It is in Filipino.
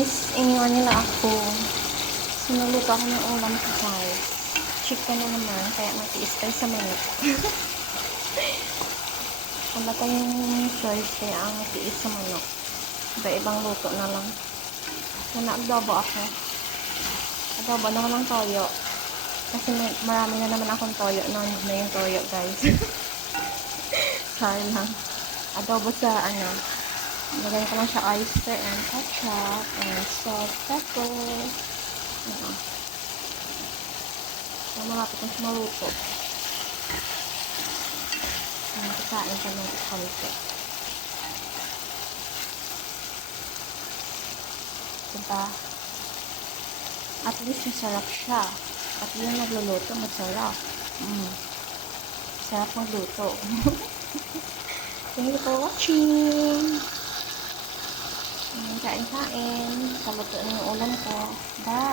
guys, iniwan nila ako. Sinuluto ako ng ulam ko guys. Chicken na naman, kaya matiis tayo sa manok. Wala tayong choice, kaya ang matiis sa manok. Iba-ibang luto na lang. Adobo ako. Adobo na walang toyo. Kasi marami na naman akong toyo. Non-need na yung toyo guys. Sorry lang. Adobo sa lagyan ko lang siya oyster and ketchup and salt, pepper. So, malapit na siya maluto. Kakain ka ng konti. Diba? At least masarap siya. At yung nagluluto, masarap. Sarap magluto. Thank you for watching. Kain-kain. Saluto na yung ulam ko. Bye!